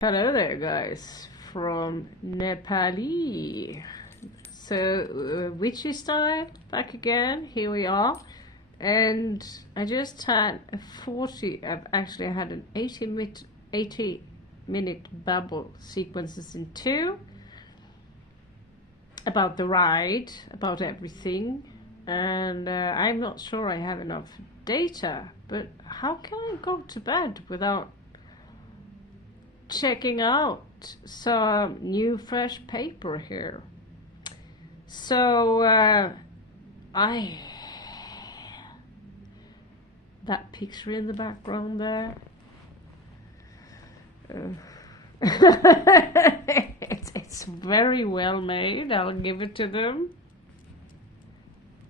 Hello there, guys, from Nepali. So, witchy style, back again. Here we are, and I just had a 40. I've actually had an 80-minute babble sequences in two about the ride, about everything, and I'm not sure I have enough data. But how can I go to bed without checking out some new fresh paper here? So that picture in the background there, it's very well made, I'll give it to them,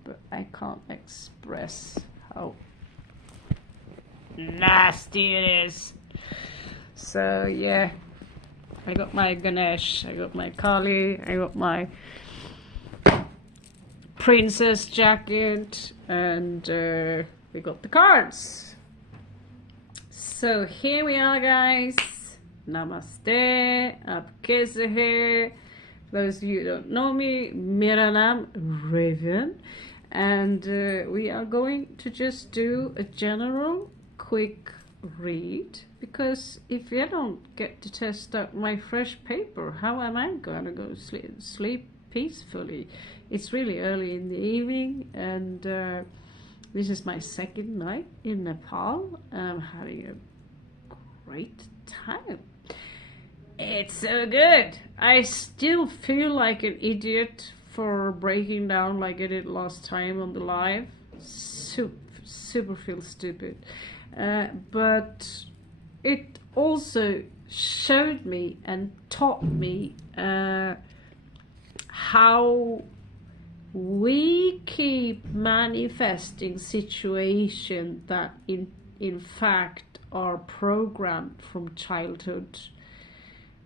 but I can't express how nasty it is. So yeah, I got my Ganesh, I got my Kali, I got my princess jacket, and we got the cards. So here we are, guys. Namaste, आपके here. For those of you who don't know me, मेरा नाम Raven, and we are going to just do a general quick read, because if you don't get to test out my fresh paper, how am I going to go sleep peacefully? It's really early in the evening, and this is my second night in Nepal. I'm having a great time. It's so good. I still feel like an idiot for breaking down like I did last time on the live. Super feel stupid. But it also showed me and taught me how we keep manifesting situations that in fact are programmed from childhood.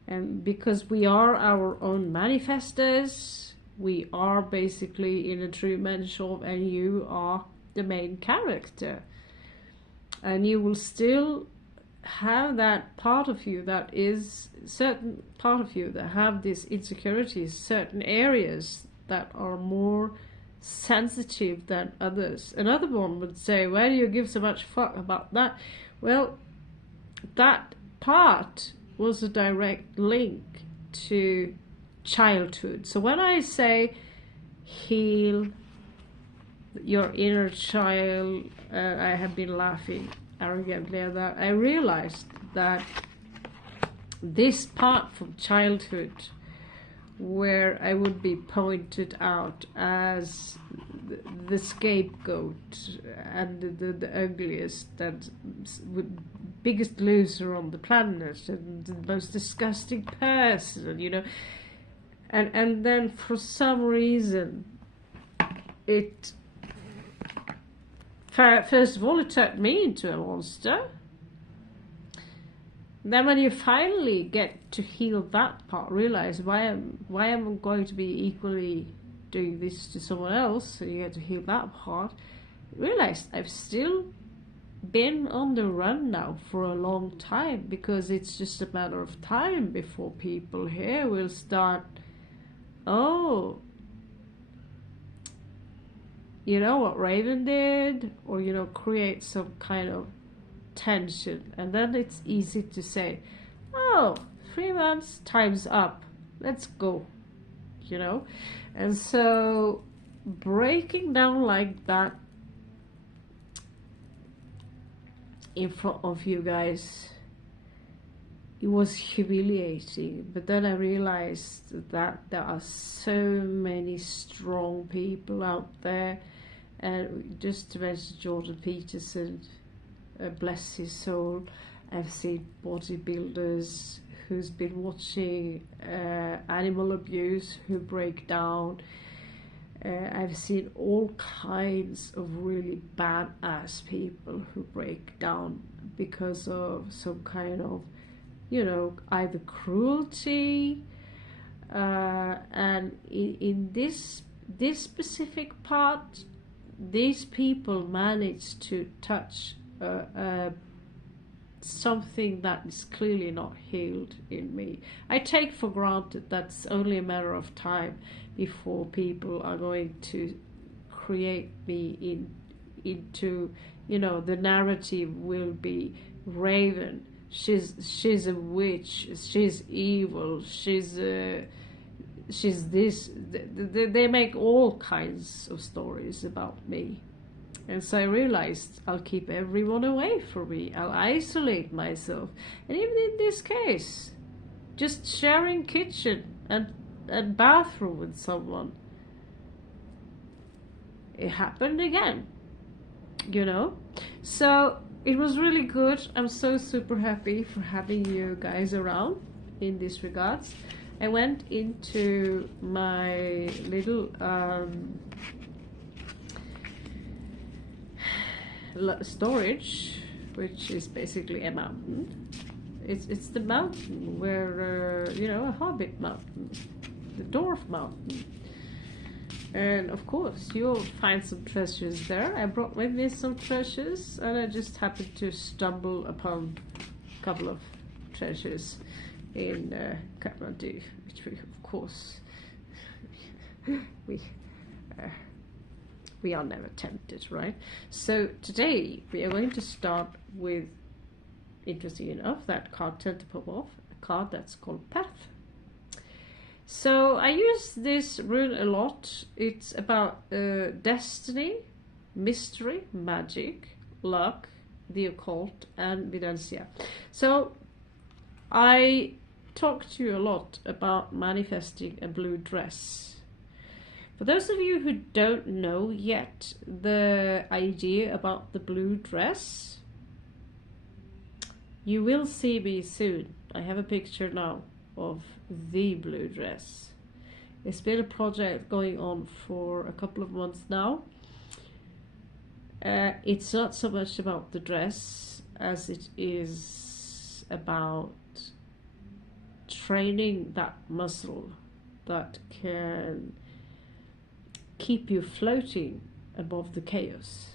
And because we are our own manifestors, we are basically in a Truman Show, and you are the main character. And you will still have that part of you that is certain part of you that have these insecurities, certain areas that are more sensitive than others. Another one would say, why do you give so much fuck about that? Well, that part was a direct link to childhood. So when I say heal your inner child, I have been laughing arrogantly at that. I realized that this part from childhood, where I would be pointed out as the scapegoat and the ugliest, that biggest loser on the planet, and the most disgusting person, you know, and then for some reason it, first of all, it turned me into a monster. Then when you finally get to heal that part, realize why am I going to be equally doing this to someone else, and you get to heal that part, realize I've still been on the run now for a long time, because it's just a matter of time before people here will start, oh, you know what Raven did, or, you know, create some kind of tension, and then it's easy to say, oh, 3 months, time's up, let's go, you know. And so breaking down like that in front of you guys, it was humiliating. But then I realized that there are so many strong people out there, and just to mention Jordan Peterson, bless his soul. I've seen bodybuilders who's been watching animal abuse who break down. I've seen all kinds of really badass people who break down because of some kind of, you know, either cruelty, and in this specific part, these people managed to touch something that is clearly not healed in me. I take for granted that's only a matter of time before people are going to create me into, you know, the narrative will be Raven. She's a witch. She's evil. She's this. They make all kinds of stories about me. And so I realized I'll keep everyone away from me. I'll isolate myself. And even in this case, just sharing kitchen and bathroom with someone, it happened again, you know? So it was really good. I'm so super happy for having you guys around in this regards. I went into my little storage, which is basically a mountain. It's the mountain where you know, a hobbit mountain, the dwarf mountain, and of course you'll find some treasures there. I brought with me some treasures, and I just happened to stumble upon a couple of treasures in Khatmandu, which we of course we are never tempted, right? So today we are going to start with, interesting enough, that card turned to pop off, a card that's called Path. So I use this rune a lot. It's about destiny, mystery, magic, luck, the occult, and Vidancia. So I talk to you a lot about manifesting a blue dress. For those of you who don't know yet the idea about the blue dress, you will see me soon. I have a picture now of the blue dress. It's been a project going on for a couple of months now. It's not so much about the dress as it is about training that muscle that can keep you floating above the chaos.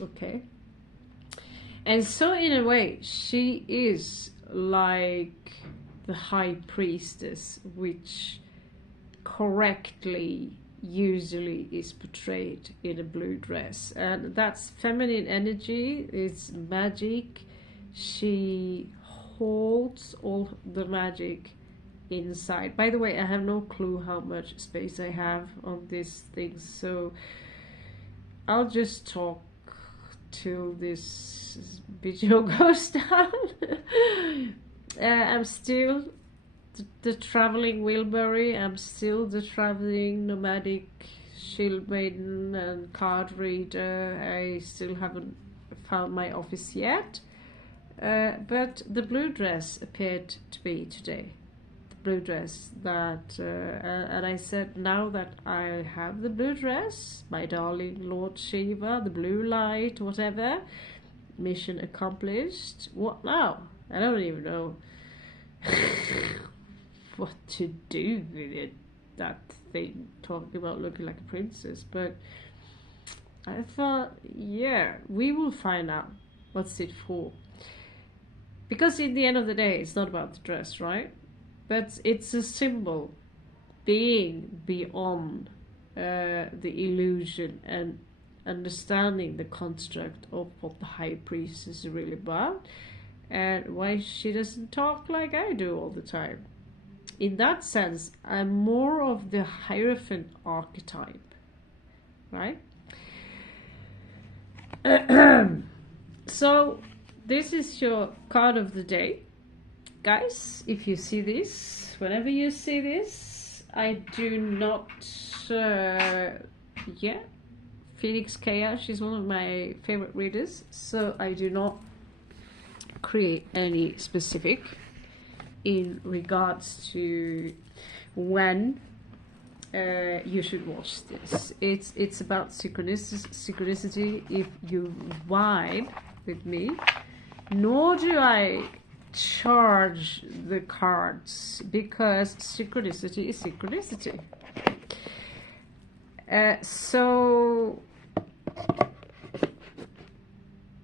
Okay? And so in a way, she is like the high priestess, which correctly usually is portrayed in a blue dress. And that's feminine energy, it's magic. She holds all the magic inside. By the way, I have no clue how much space I have on this thing, so I'll just talk till this video goes down. I'm still the traveling Wilbury. I'm still the traveling nomadic shield maiden and card reader. I still haven't found my office yet, but the blue dress appeared to be today. Blue dress that and I said, now that I have the blue dress, my darling Lord Shiva, the blue light, whatever, mission accomplished. What now? I don't even know what to do with it, that thing, talking about looking like a princess. But I thought, yeah, we will find out what's it for, because in the end of the day it's not about the dress, right? But it's a symbol, being beyond the illusion and understanding the construct of what the high priest is really about, and why she doesn't talk like I do all the time. In that sense, I'm more of the Hierophant archetype, right? So this is your card of the day. Guys, if you see this, whenever you see this, I do not, Phoenix Kea, she's one of my favorite readers, so I do not create any specific in regards to when you should watch this. It's about synchronicity. If you vibe with me, nor do I charge the cards, because synchronicity is synchronicity. So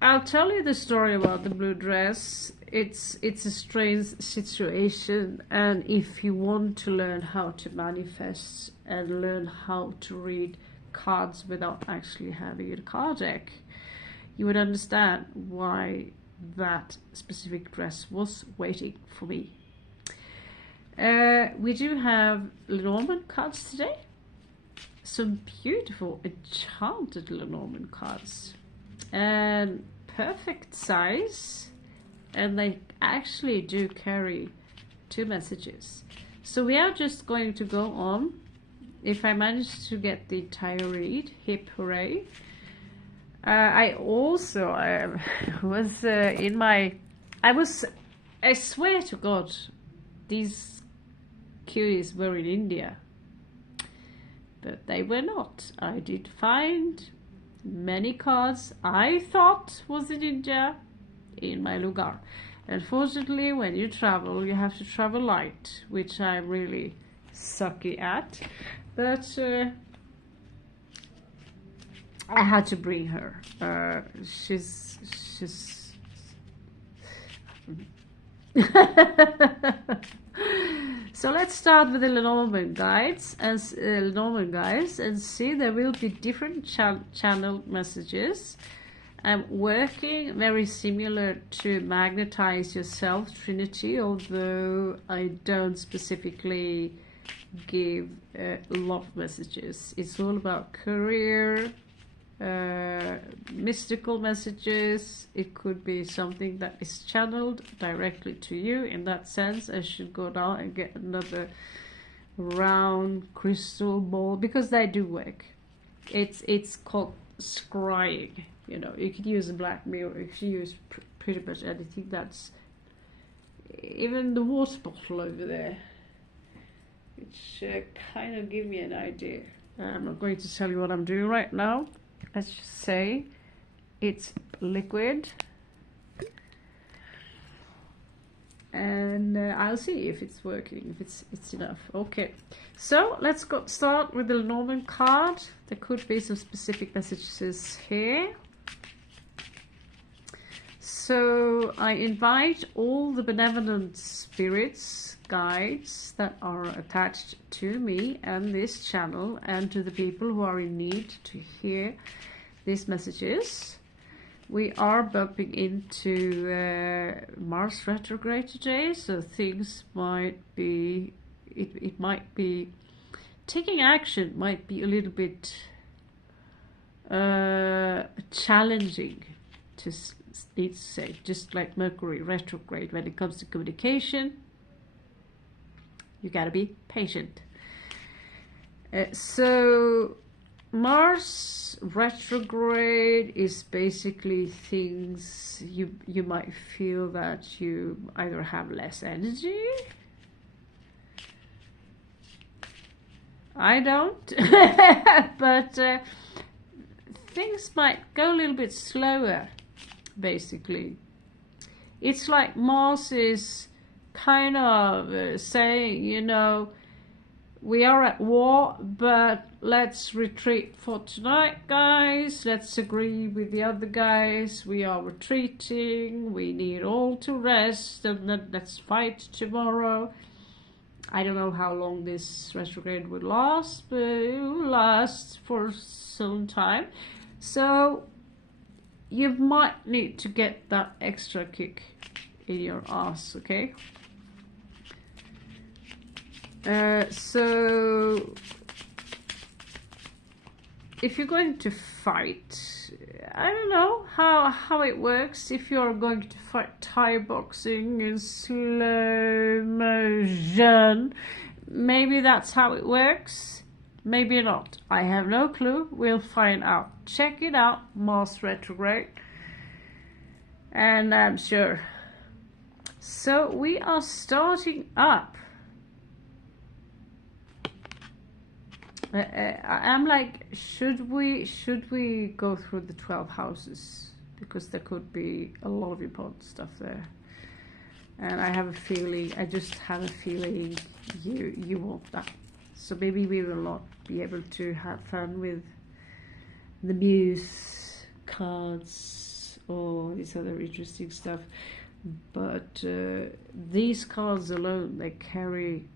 I'll tell you the story about the blue dress. It's a strange situation, and if you want to learn how to manifest and learn how to read cards without actually having a card deck, you would understand why that specific dress was waiting for me. We do have Lenormand cards today. Some beautiful Enchanted Lenormand cards. And perfect size. And they actually do carry 2 messages. So we are just going to go on. If I manage to get the entire read, hip hooray. I also was in my... I swear to God, these cuties were in India. But they were not. I did find many cards I thought was in India in my lugar. Unfortunately, when you travel, you have to travel light, which I'm really sucky at. But I had to bring her. She's So let's start with the Lenormand guides and see there will be different channel messages. I'm working very similar to Magnetize Yourself Trinity, although I don't specifically give a lot of messages. It's all about career, mystical messages. It could be something that is channeled directly to you. In that sense, I should go down and get another round crystal ball, because they do work. It's called scrying. You know, you could use a black mirror. If you use pretty much anything, that's even the water bottle over there, which kind of give me an idea. I'm not going to tell you what I'm doing right now. Let's just say it's liquid, and I'll see if it's working, if it's enough. Okay, so let's start with the Lenormand card. There could be some specific messages here. So I invite all the benevolent spirits, guides that are attached to me and this channel, and to the people who are in need to hear these messages. We are bumping into Mars retrograde today, so things might be, it might be, taking action might be a little bit challenging, to need to say, just like Mercury retrograde. When it comes to communication, you gotta be patient. So Mars retrograde is basically things you might feel that you either have less energy. I don't, but things might go a little bit slower. Basically, it's like Mars is kind of saying, you know, we are at war, but let's retreat for tonight, guys. Let's agree with the other guys. We are retreating. We need all to rest, and then let's fight tomorrow. I don't know how long this retrograde will last, but it will last for some time. So you might need to get that extra kick in your ass, okay? So if you're going to fight, I don't know how it works. If you're going to fight Thai boxing in slow motion, maybe that's how it works. Maybe not. I have no clue. We'll find out. Check it out, Mars retrograde, and I'm sure. So we are starting up. I'm like, should we go through the 12 houses, because there could be a lot of important stuff there, and I have a feeling, I just have a feeling you want that. So maybe we will not be able to have fun with the Muse cards all this other interesting stuff. But these cards alone, they carry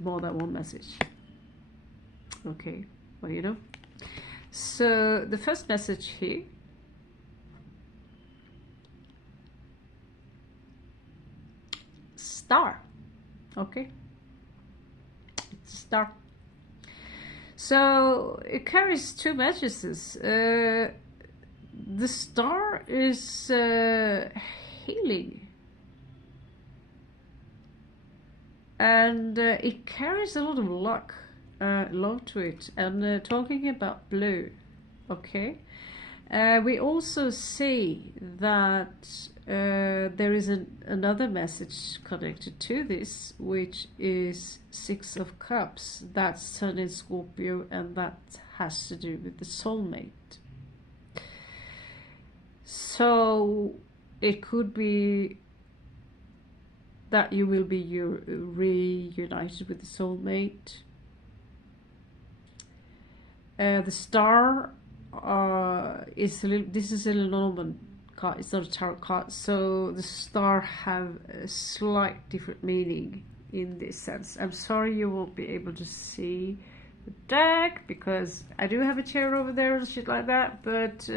more than one message. Okay, well, you know. So the first message here, star. Okay, it's a star. So it carries two messages. The star is healing, and it carries a lot of luck to it. And talking about blue, okay, we also see that there is another message connected to this, which is Six of Cups. That's Sun in Scorpio, and that has to do with the soulmate. So it could be that you will be reunited with the soulmate. The star is this is a Lenormand card. It's not a tarot card, so the star have a slight different meaning in this sense. I'm sorry you won't be able to see the deck because I do have a chair over there and shit like that, but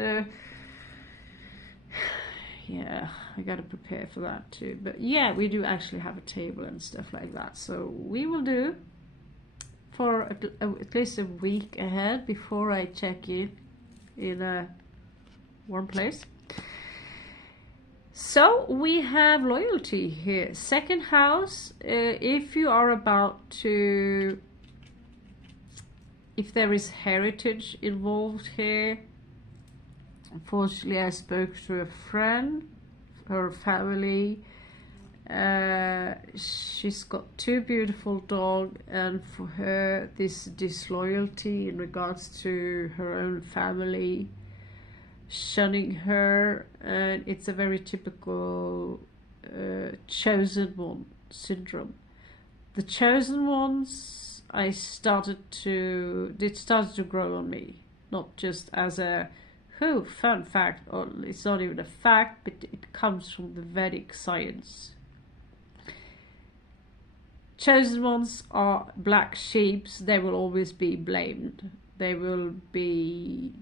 yeah, I gotta prepare for that too. But yeah, we do actually have a table and stuff like that, so we will do for at least a week ahead before I check in a warm place. So we have loyalty here. Second house, if you are about to, if there is heritage involved here. Unfortunately, I spoke to a friend, her family. She's got two beautiful dogs, and for her, this disloyalty in regards to her own family shunning her, and it's a very typical chosen one syndrome. The chosen ones, it started to grow on me, not just as a fun fact, or it's not even a fact, but it comes from the Vedic science. Chosen ones are black sheep. They will always be blamed. They will be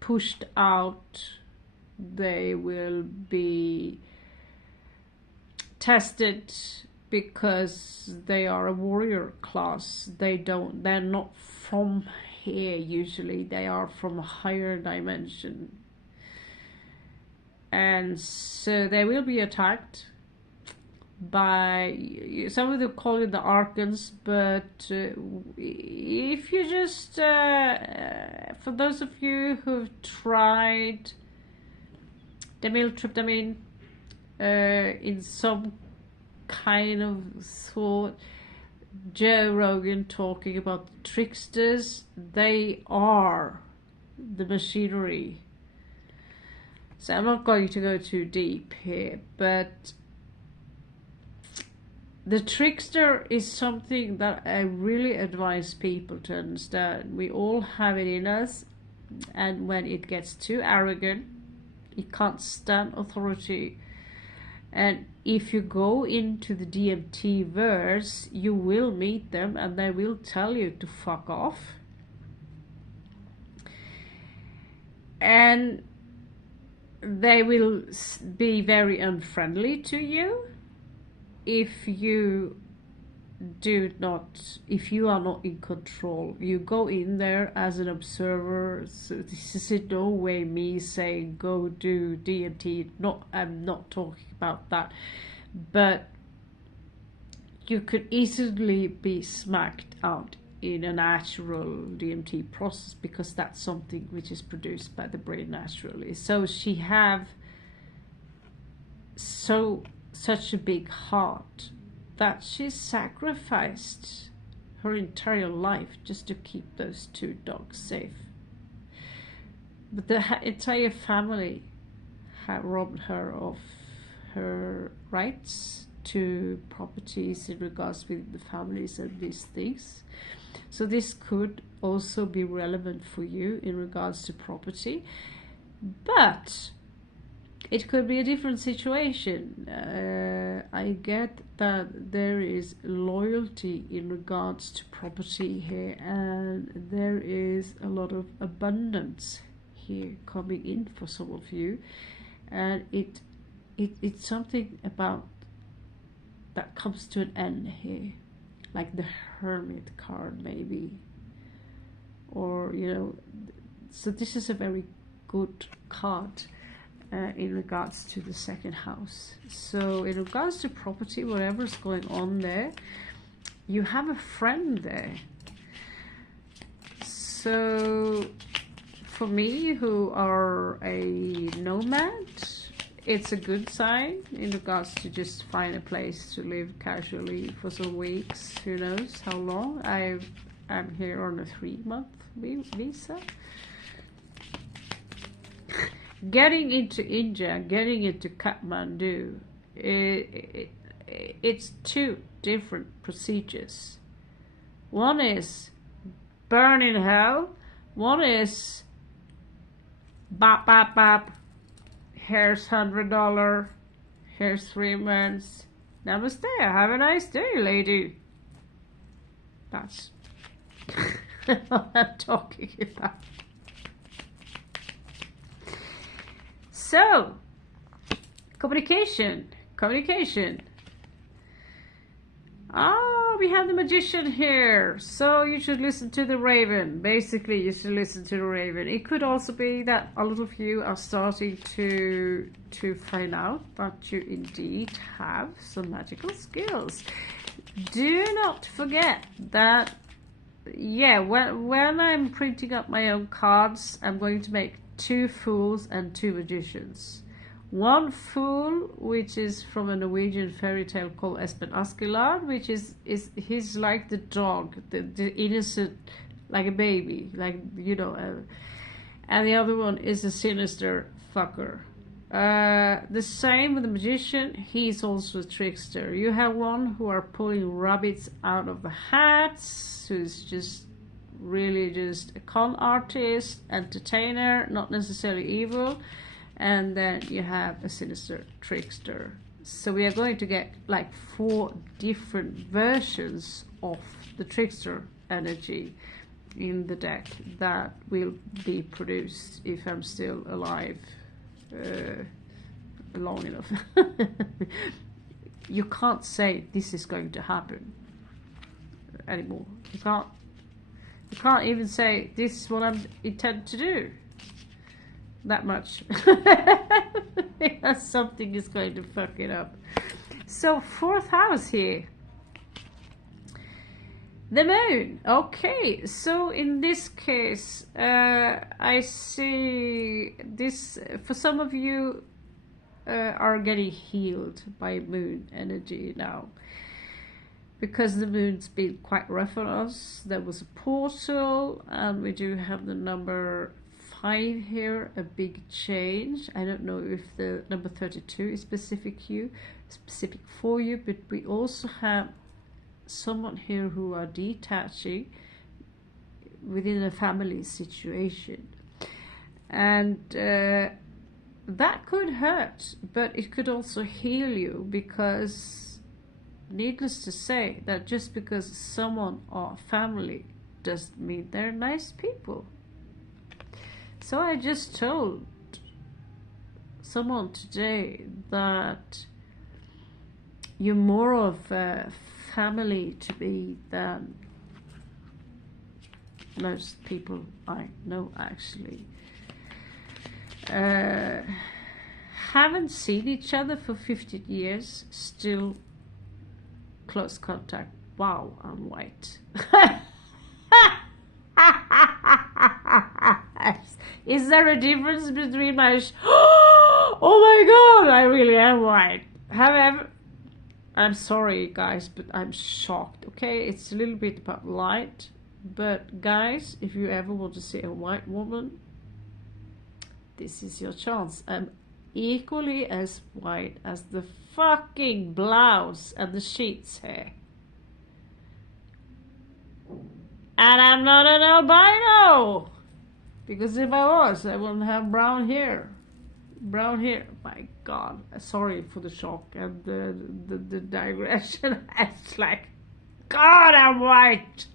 pushed out. They will be tested because they are a warrior class. They're not from here usually. They are from a higher dimension. And so they will be attacked by, some of them call it the archons, but if you just for those of you who've tried dimethyltryptamine in some kind of sort, Joe Rogan talking about the tricksters, they are the machinery. So I'm not going to go too deep here, but the trickster is something that I really advise people to understand. We all have it in us, and when it gets too arrogant, it can't stand authority. And if you go into the DMT verse, you will meet them and they will tell you to fuck off. And they will be very unfriendly to you if you are not in control. You go in there as an observer. So this is in no way me saying go do DMT. I'm not talking about that, but you could easily be smacked out in a natural DMT process, because that's something which is produced by the brain naturally. So she have such a big heart that she sacrificed her entire life just to keep those two dogs safe. But the entire family had robbed her of her rights to properties in regards with the families and these things. So this could also be relevant for you in regards to property. But It could be a different situation. I get that there is loyalty in regards to property here, and there is a lot of abundance here coming in for some of you, and it's something about that comes to an end here, like the Hermit card maybe, or so this is a very good card. In regards to the second house. So in regards to property, whatever's going on there, you have a friend there. So for me, who are a nomad, it's a good sign in regards to just find a place to live casually for some weeks. Who knows how long? I'm here on a 3-month visa. Getting into India, getting into Khatmandu, it's 2 different procedures. One is burn in hell. One is bop, bop, bop. Here's $100. Here's 3 months. Namaste. Have a nice day, lady. That's what I'm talking about. So, communication. We have the Magician here. So you should listen to the Raven. Basically, you should listen to the Raven. It could also be that a lot of you are starting to find out that you indeed have some magical skills. Do not forget that, when I'm printing up my own cards, I'm going to make 2 fools and 2 magicians. One fool, which is from a Norwegian fairy tale called Espen Askeladd, which is he's like the dog, the innocent, like a baby, and the other one is a sinister fucker. The same with the magician. He's also a trickster. You have one who are pulling rabbits out of the hats, who's just really just a con artist, entertainer, not necessarily evil. And then you have a sinister trickster. So we are going to get like 4 different versions of the trickster energy in the deck that will be produced if I'm still alive long enough. You can't say this is going to happen anymore. You can't even say this is what I intend to do. That much. Because something is going to fuck it up. So 4th house here. The moon. Okay, so in this case, I see this, for some of you are getting healed by moon energy now. Because the moon's been quite rough on us. There was a portal, and we do have the number 5 here, a big change. I don't know if the number 32 is specific for you, but we also have someone here who are detaching within a family situation, and that could hurt, but it could also heal you, because needless to say that just because someone or family doesn't mean they're nice people. So I just told someone today that you're more of a family to me than most people I know, actually. Haven't seen each other for 15 years, still close contact. Wow, I'm white. Is there a difference between my oh my god, I really am white. I'm sorry guys, but I'm shocked. Okay, it's a little bit about light, but guys, if you ever want to see a white woman, this is your chance. I'm equally as white as the fucking blouse and the sheets here. And I'm not an albino, because if I was, I wouldn't have brown hair. brown hair. My God, sorry for the shock and the digression. It's like, God, I'm white.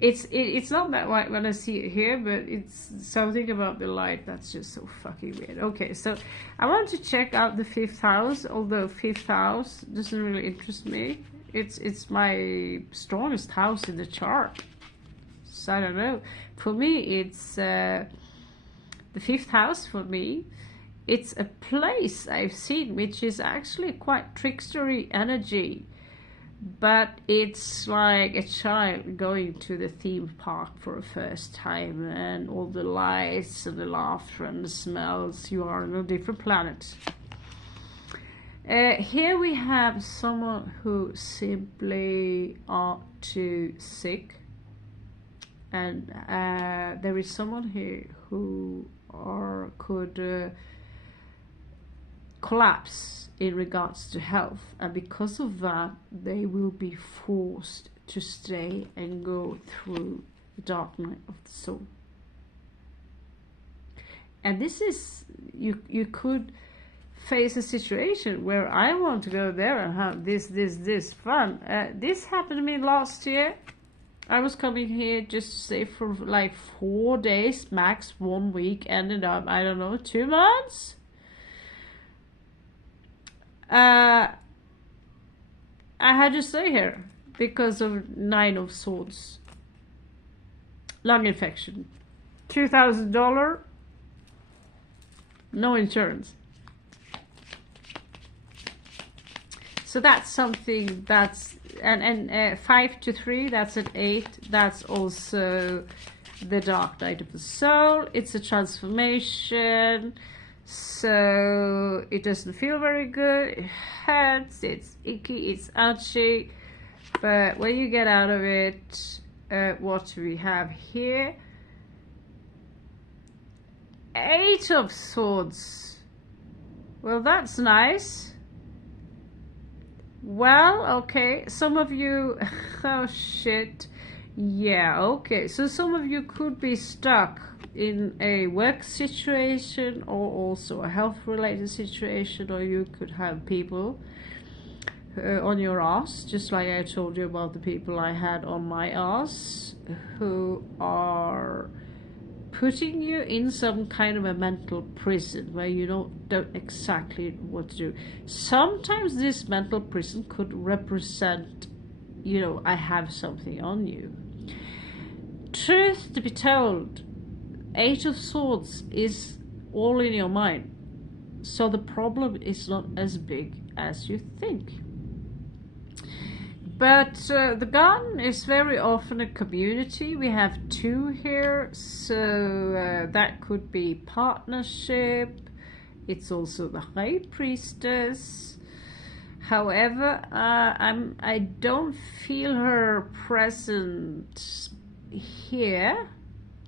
It's not that white when I see it here, but it's something about the light that's just so fucking weird. Okay, so I want to check out the 5th house, although 5th house doesn't really interest me. It's my strongest house in the chart. So I don't know. For me, it's the 5th house for me. It's a place I've seen which is actually quite trickstery energy. But it's like a child going to the theme park for the first time, and all the lights and the laughter and the smells. You are on a different planet. Here we have someone who simply are too sick, and there is someone here who could collapse in regards to health, and because of that they will be forced to stay and go through the dark night of the soul. And this is, you could face a situation where I want to go there and have this fun. This happened to me last year. I was coming here just to stay for like 4 days max, 1 week, ended up, I don't know, 2 months. I had to stay here because of 9 of Swords. Lung infection. $2,000. No insurance. So that's something that's... And 5 to 3, that's an 8. That's also the dark night of the soul. It's a transformation. So it doesn't feel very good, it hurts, it's icky, it's ouchy, but when you get out of it, what do we have here? 8 of Swords. Well, that's nice. Well, okay, some of you, oh shit, yeah, okay, so some of you could be stuck in a work situation or also a health related situation, or you could have people on your ass, just like I told you about the people I had on my ass, who are putting you in some kind of a mental prison where you don't exactly know what to do. Sometimes this mental prison could represent, you know, I have something on you. Truth to be told, 8 of Swords is all in your mind, so the problem is not as big as you think. But the garden is very often a community. We have 2 here, so that could be partnership. It's also the High Priestess. However, I don't feel her present here.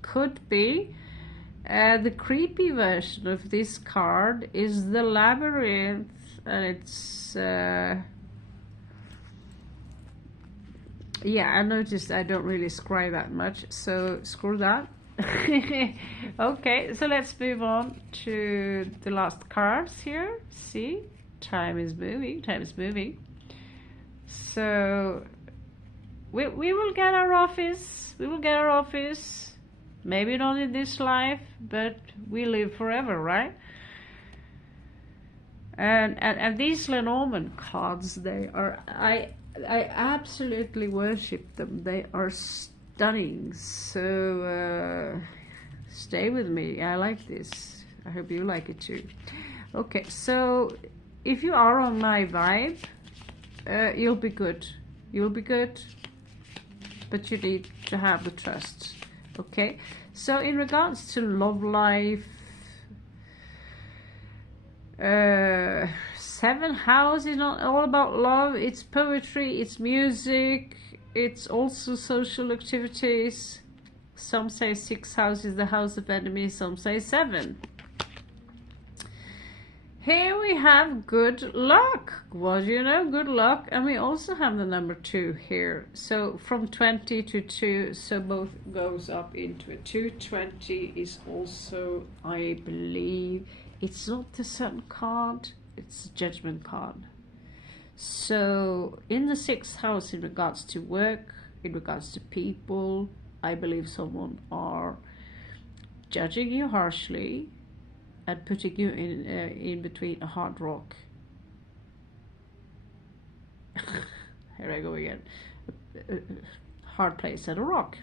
Could be. The creepy version of this card is the Labyrinth, and it's yeah, I noticed I don't really scry that much, so screw that. Okay, so let's move on to the last cards here. See, time is moving, time is moving. So we will get our office, we will get our office. Maybe not in this life, but we live forever, right? And these Lenormand cards, they are, I absolutely worship them. They are stunning. So stay with me. I like this. I hope you like it too. Okay, so if you are on my vibe, you'll be good. You'll be good, but you need to have the trust. Okay, so in regards to love life, 7th house is not all about love. It's poetry, it's music, it's also social activities. Some say 6th house is the house of enemies, some say 7. Here we have good luck. What do you know? Good luck. And we also have the number 2 here. So from 20 to 2, so both goes up into a 220 is also, I believe, it's not the Sun card, it's a Judgment card. So in the 6th house, in regards to work, in regards to people, I believe someone are judging you harshly and putting you in between a hard rock. Here I go again. A hard place and a rock.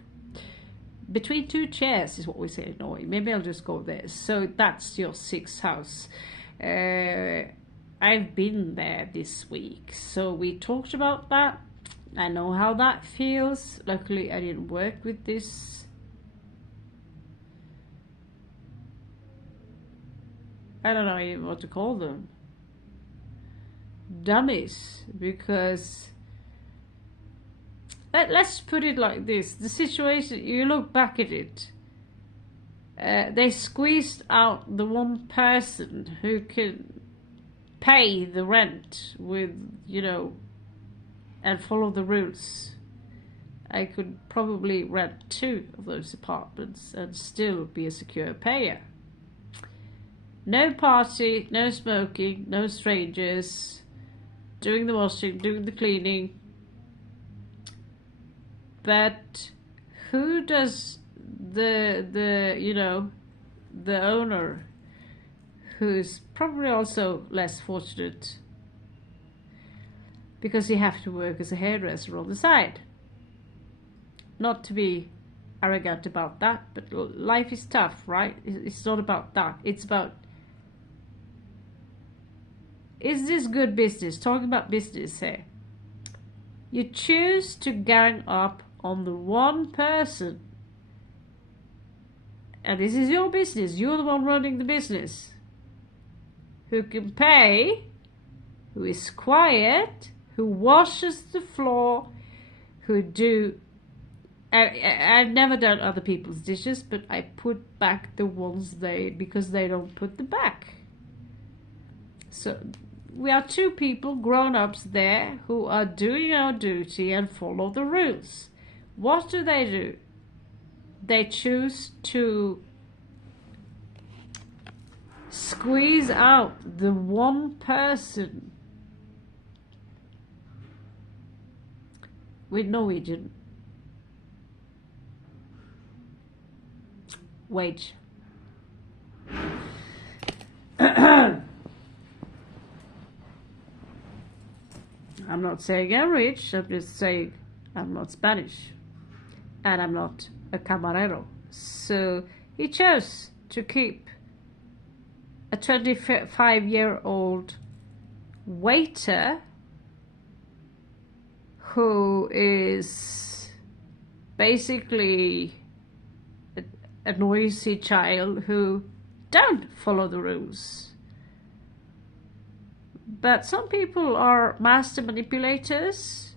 Between 2 chairs is what we say in Norway. Maybe I'll just go there. So that's your 6th house. I've been there this week, so we talked about that. I know how that feels. Luckily, I didn't work with this. I don't know even what to call them. Dummies, because let's put it like this. The situation, you look back at it, they squeezed out the one person who can pay the rent with, you know, and follow the rules. I could probably rent 2 of those apartments and still be a secure payer. No party, no smoking, no strangers, doing the washing, doing the cleaning. But who does the you know, the owner, who's probably also less fortunate because he have to work as a hairdresser on the side? Not to be arrogant about that, but life is tough, right? It's not about that. It's about, is this good business? Talking about business here. You choose to gang up on the one person, and this is your business. You're the one running the business, who can pay, who is quiet, who washes the floor, who do... I've never done other people's dishes, but I put back the ones because they don't put them back. So we are 2 people, grown-ups there, who are doing our duty and follow the rules. What do? They choose to squeeze out the one person with Norwegian wage. I'm not saying I'm rich, I'm just saying I'm not Spanish. And I'm not a camarero. So he chose to keep a 25-year-old waiter who is basically a noisy child who don't follow the rules. But some people are master manipulators.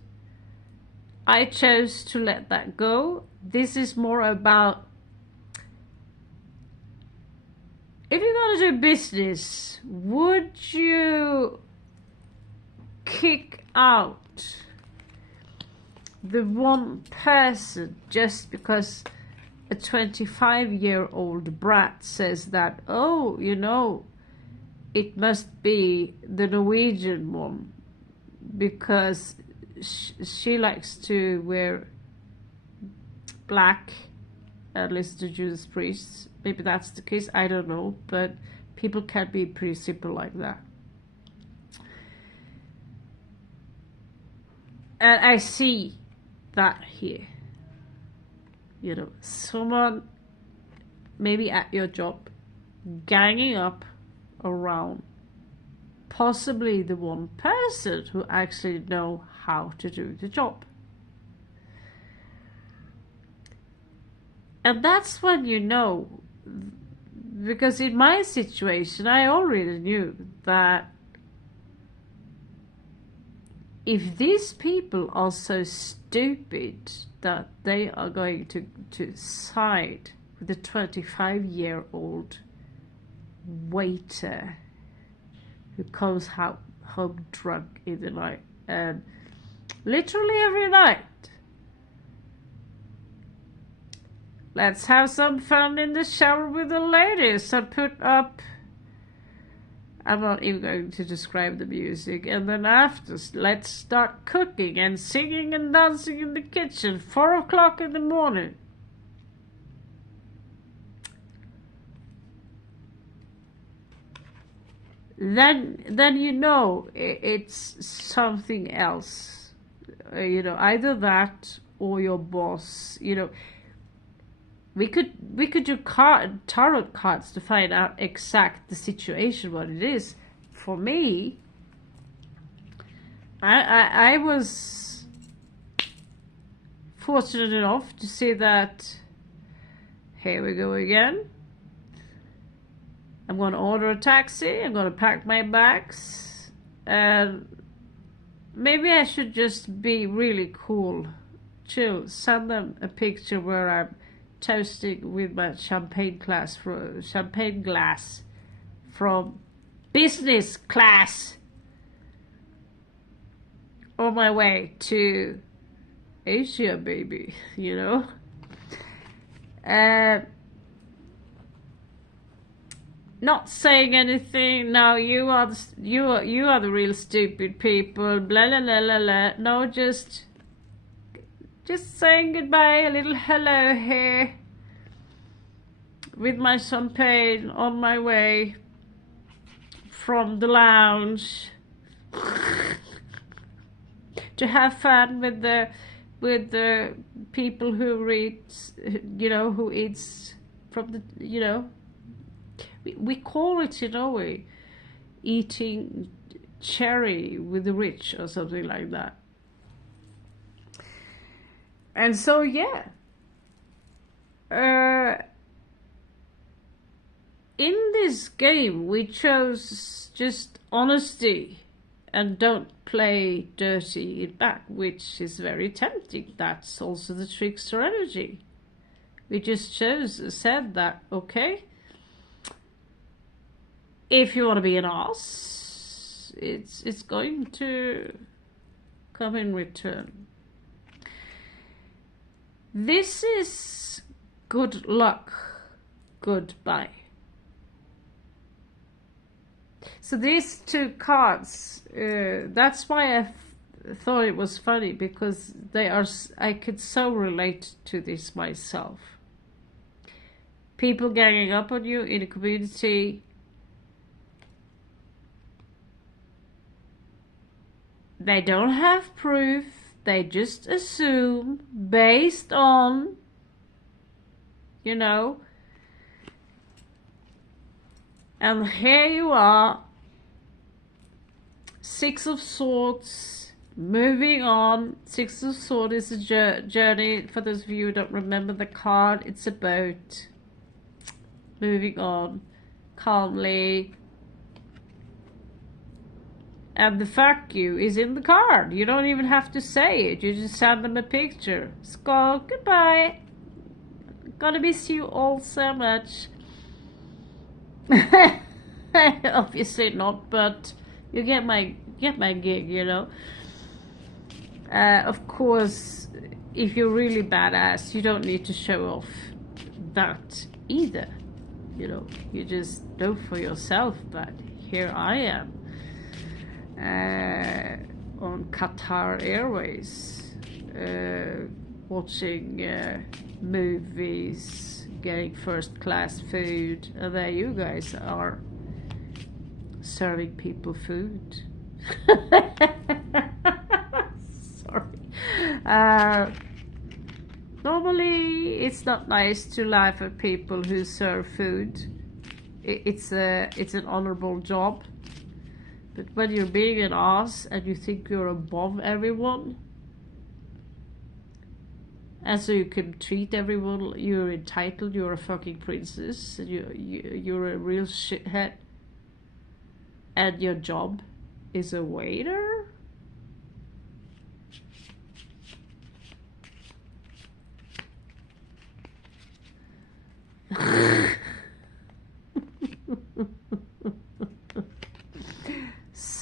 I chose to let that go. This is more about, if you're going to do business, would you kick out the one person just because a 25-year-old brat says that, oh, you know, it must be the Norwegian one because she likes to wear black and listen to Judas Priest. Maybe that's the case, I don't know, but people can be pretty simple like that. And I see that here. You know, someone maybe at your job ganging up around possibly the one person who actually know how to do the job. And that's when you know, because in my situation I already knew that if these people are so stupid that they are going to side with a 25-year-old waiter who comes home drunk in the night, and literally every night. Let's have some fun in the shower with the ladies and put up. I'm not even going to describe the music. And then after, let's start cooking and singing and dancing in the kitchen. 4 o'clock in the morning. Then you know it's something else. Either that or your boss. We could do tarot cards to find out exact the situation, what it is. For me, I was fortunate enough to see that. Here we go again. I'm gonna order a taxi. I'm gonna pack my bags, and maybe I should just be really cool, chill. Send them a picture where I'm toasting with my champagne glass from business class on my way to Asia, baby. Not saying anything. No, you are the real stupid people. Blah blah blah blah blah. No, just saying goodbye, a little hello here, with my champagne on my way from the lounge to have fun with the people who eats, who eats from the, we call it, eating cherry with the rich or something like that. And so, yeah, in this game, we chose just honesty and don't play dirty back, which is very tempting. That's also the trickster energy. We just said that, okay, if you want to be an ass, it's going to come in return. This is good luck, goodbye. So these two cards, that's why I thought it was funny, because I could so relate to this myself. People ganging up on you in a community. They don't have proof. They just assume based on, and here you are, 6 of Swords, moving on. 6 of Swords is a journey. For those of you who don't remember the card, it's about moving on calmly. And the fuck you is in the card. You don't even have to say it. You just send them a picture. Skull, goodbye. Gonna miss you all so much. Obviously not, but you get my gig, Of course, if you're really badass, you don't need to show off that either. You just know for yourself that here I am. On Qatar Airways, watching movies, getting first class food, and there you guys are serving people food. Sorry. Normally it's not nice to laugh at people who serve food. It's an honorable job. But when you're being an ass and you think you're above everyone, and so you can treat everyone, you're entitled, you're a fucking princess, and you're a real shithead, and your job is a waiter?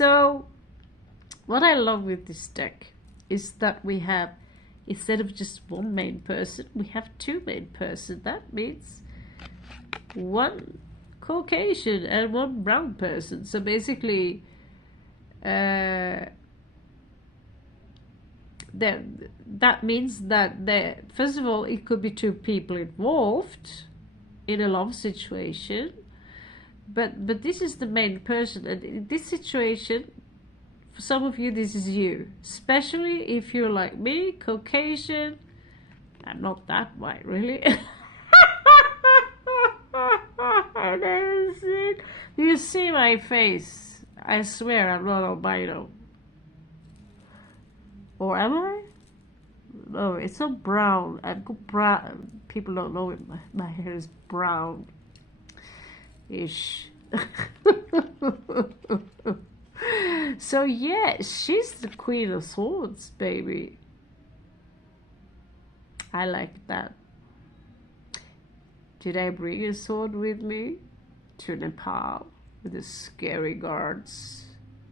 So what I love with this deck is that we have, instead of just one main person, we have two main person. That means one Caucasian and one brown person. So basically that means that first of all, it could be two people involved in a love situation, but this is the main person. And in this situation, for some of you, this is you, especially if you're like me, Caucasian. I'm not that white, really. You see my face? I swear I'm not albino. Or am I? No, it's not brown. I've got brown. People don't know it. My hair is brown-ish. So yeah, she's the Queen of Swords, baby. I like that. Did I bring a sword with me to Nepal with the scary guards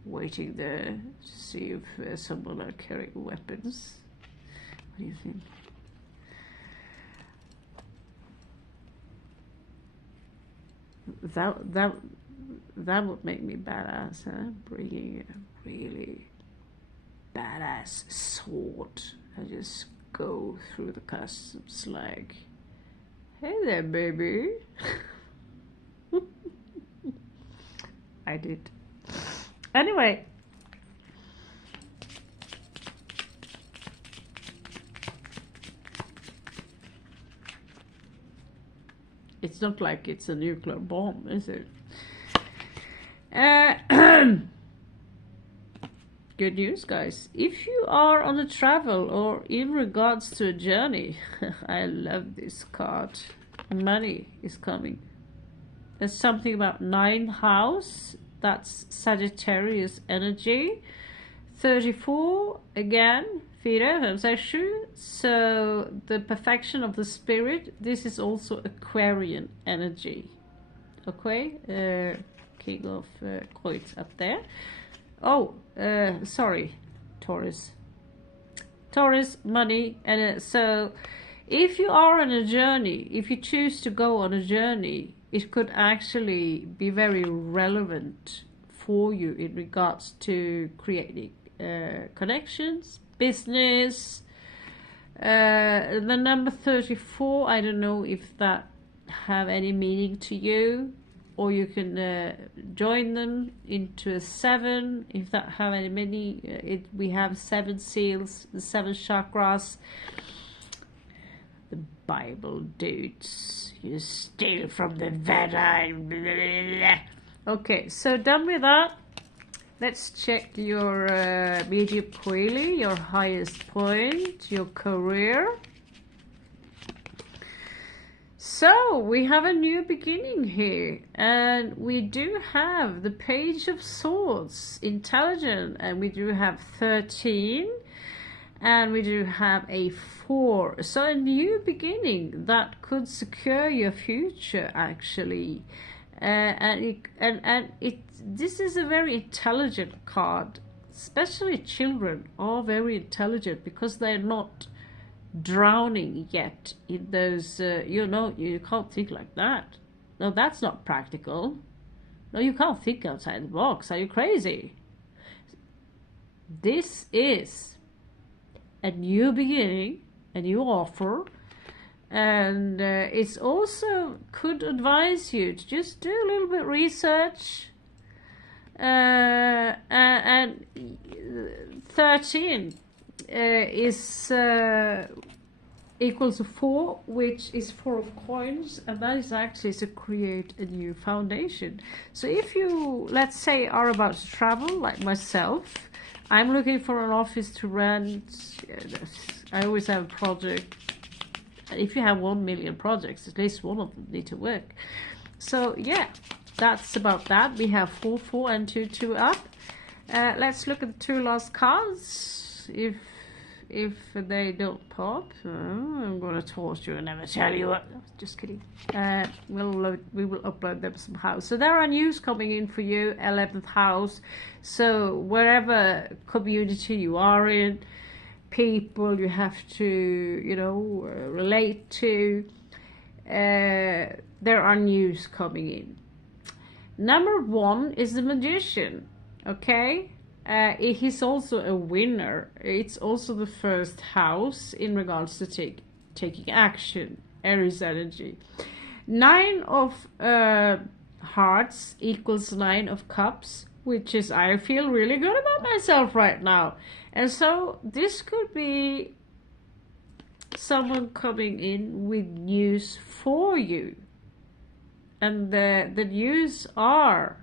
waiting there to see if someone are carrying weapons? What do you think? That would make me badass, huh? Bringing a really badass sword and just go through the customs like, hey there, baby. I did. Anyway. It's not like it's a nuclear bomb, is it? Good news, guys. If you are on a travel or in regards to a journey, I love this card. Money is coming. There's something about 9th house. That's Sagittarius energy. 34 again. 4, 5, 6, 7. So the perfection of the spirit. This is also Aquarian energy. Okay. King of Coins up there. Oh, sorry, Taurus, money. And so if you are on a journey, if you choose to go on a journey, it could actually be very relevant for you in regards to creating connections, business. The number 34, I don't know if that have any meaning to you, or you can join them into a 7 if that have any meaning. We have 7 seals, the 7 chakras. The Bible dudes, you steal from the Veda. Okay, so done with that. Let's check your medium coeli, your highest point, your career. So we have a new beginning here, and we do have the Page of Swords, intelligent, and we do have 13, and we do have a 4. So a new beginning that could secure your future, actually. This is a very intelligent card. Especially children are very intelligent because they're not drowning yet in those, you can't think like that. No, that's not practical. No, you can't think outside the box. Are you crazy? This is a new beginning, a new offer, and it's also could advise you to just do a little bit of research. And 13 is equals to 4, which is 4 of coins, and that is actually to create a new foundation. So if you, let's say, are about to travel, like myself, I'm looking for an office to rent. I always have a project. If you have 1 million projects, at least one of them need to work. So yeah, that's about that. We have 4, 4, and 2, 2 up. Let's look at the 2 last cards. If if they don't pop, I'm gonna toss you and never tell you what. Just kidding. We will upload them somehow. So there are news coming in for you, 11th house. So wherever community you are in, people you have to, you know, relate to, there are news coming in. Number 1 is the Magician. Okay. He's also a winner. It's also the first house in regards to taking action. Aries energy. 9 of hearts equals 9 of cups, which is, I feel really good about myself right now. And so this could be someone coming in with news for you. And the news are,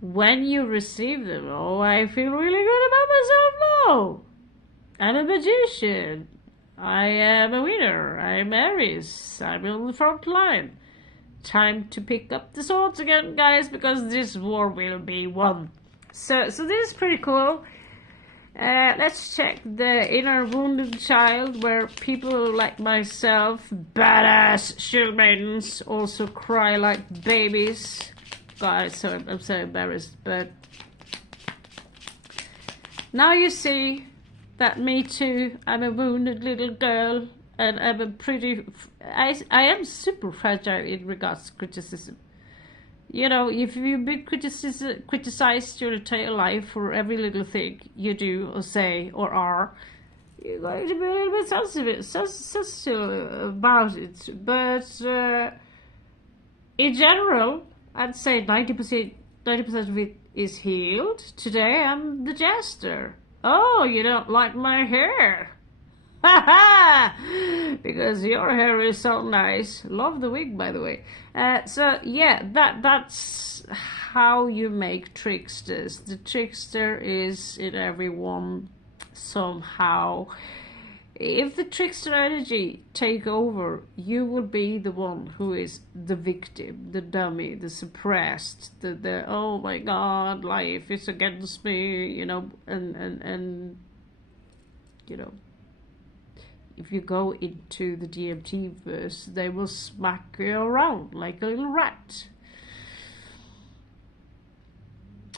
when you receive them, oh, I feel really good about myself now. I'm a magician. I am a winner. I'm Aries. I'm on the front line. Time to pick up the swords again, guys, because this war will be won. So this is pretty cool. Let's check the inner wounded child, where people like myself, badass shield maidens, also cry like babies. Guys, so I'm so embarrassed, but now you see that me too, I'm a wounded little girl, and I'm a pretty, I am super fragile in regards to criticism. You know, if you've been criticized your entire life for every little thing you do or say or are, you're going to be a little bit sensitive about it. But in general, I'd say 90% of it is healed. Today I'm the jester. Oh, you don't like my hair? Because your hair is so nice. Love the wig, by the way. So yeah, that's how you make tricksters. The trickster is in everyone somehow. If the trickster energy take over, you will be the one who is the victim, the dummy, the suppressed, the oh my god, life is against me, you know, and you know, if you go into the DMT verse, they will smack you around like a little rat.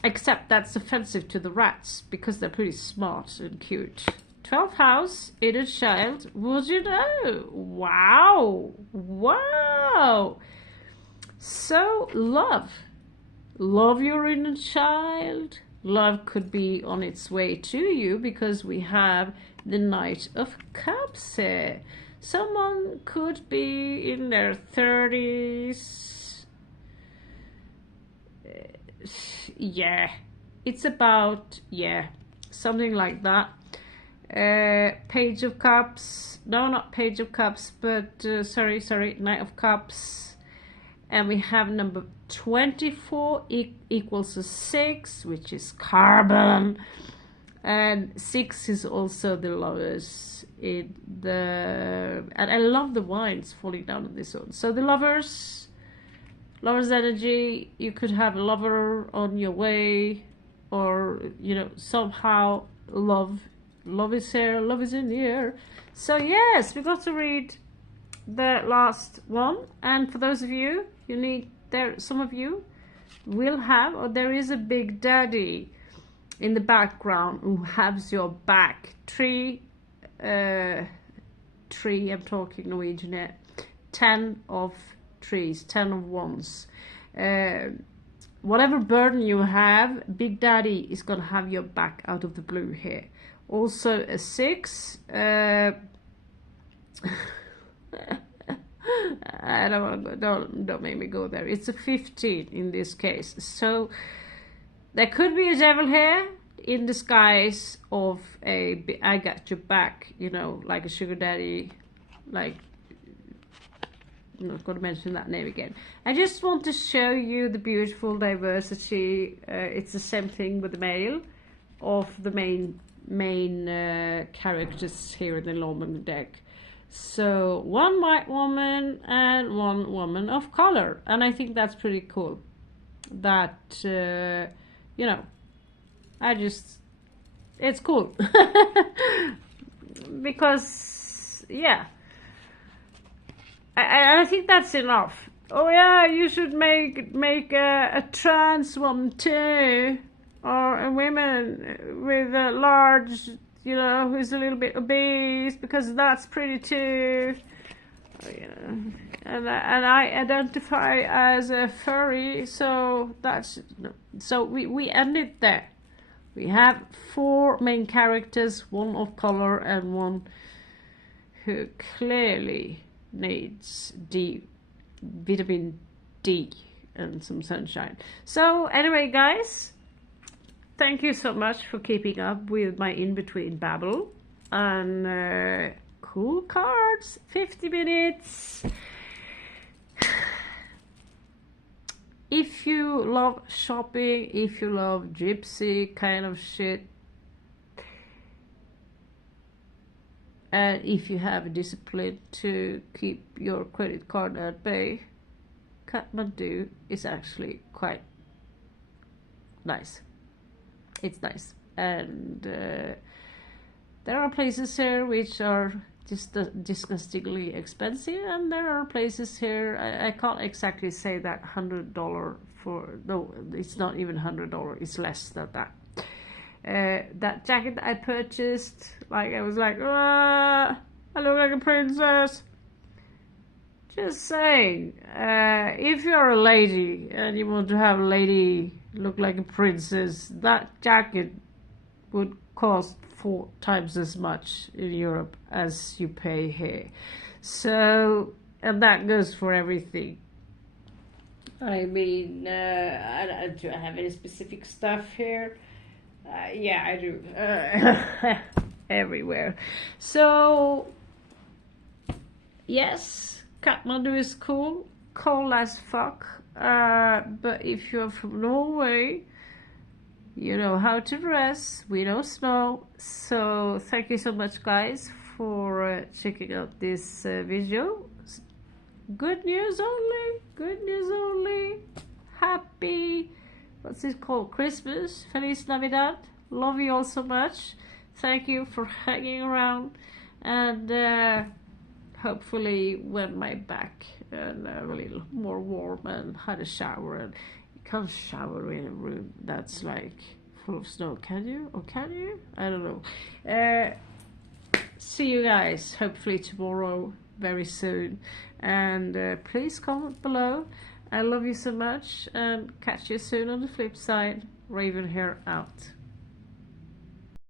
Except that's offensive to the rats, because they're pretty smart and cute. 12th house, inner child, would you know? Wow. Wow. So, love. Love your inner child. Love could be on its way to you, because we have the Knight of Cups here. Someone could be in their 30s. Yeah. It's about, yeah, something like that. Page of Cups, no, not Page of Cups, but sorry, Knight of Cups, and we have number 24 equals a 6, which is carbon, and 6 is also the lovers in the, and I love the wines falling down on this one. So the lovers energy, you could have a lover on your way, or you know, somehow love is here, love is in the air. So yes, we got to read the last one, and for those of you, you need, there, some of you will have, or there is a big daddy in the background who has your back. Tree, I'm talking Norwegian here. 10 of trees, 10 of wands. Whatever burden you have, Big Daddy is gonna have your back out of the blue here. Also a 6. I don't want to go, don't make me go there. It's a 15 in this case. So there could be a devil here in disguise of a I got your back, you know, like a sugar daddy, like, I'm not going to mention that name again. I just want to show you the beautiful diversity. It's the same thing with the male of the main characters here in the Lenormand deck. So 1 white woman and 1 woman of color, and I think that's pretty cool. That you know, I just It's cool. Because, yeah, I think that's enough. Oh yeah, you should make a trans one too, or a woman with a large, you know, who's a little bit obese, because that's pretty too. You know, and I identify as a furry, so that's, so we end it there. We have 4 main characters, one of color and one who clearly needs vitamin D and some sunshine. So anyway, guys, thank you so much for keeping up with my in-between babble. And cool cards, 50 minutes. If you love shopping, if you love gypsy kind of shit, and if you have a discipline to keep your credit card at bay, Khatmandu is actually quite nice. It's nice. And there are places here which are just disgustingly expensive, and there are places here, I can't exactly say that $100 for, no, it's not even $100, it's less than that. That jacket I purchased, like, I was like, I look like a princess. Just saying, if you're a lady and you want to have a lady look like a princess, that jacket would cost 4 times as much in Europe as you pay here. So, and that goes for everything. I mean, do I have any specific stuff here? Yeah, I do. Everywhere. So, yes, Khatmandu is cool. Cold as fuck. But if you're from Norway, you know how to dress. We don't snow. So, thank you so much, guys, for checking out this video. Good news only. Good news only. Happy, what's it called? Christmas. Feliz Navidad. Love you all so much. Thank you for hanging around. And hopefully when my back and a little more warm and had a shower, and you can't shower in a room that's like full of snow, can you? Or can you? I don't know. See you guys hopefully tomorrow, very soon. And please comment below. I love you so much, and catch you soon on the flip side. Raven here out.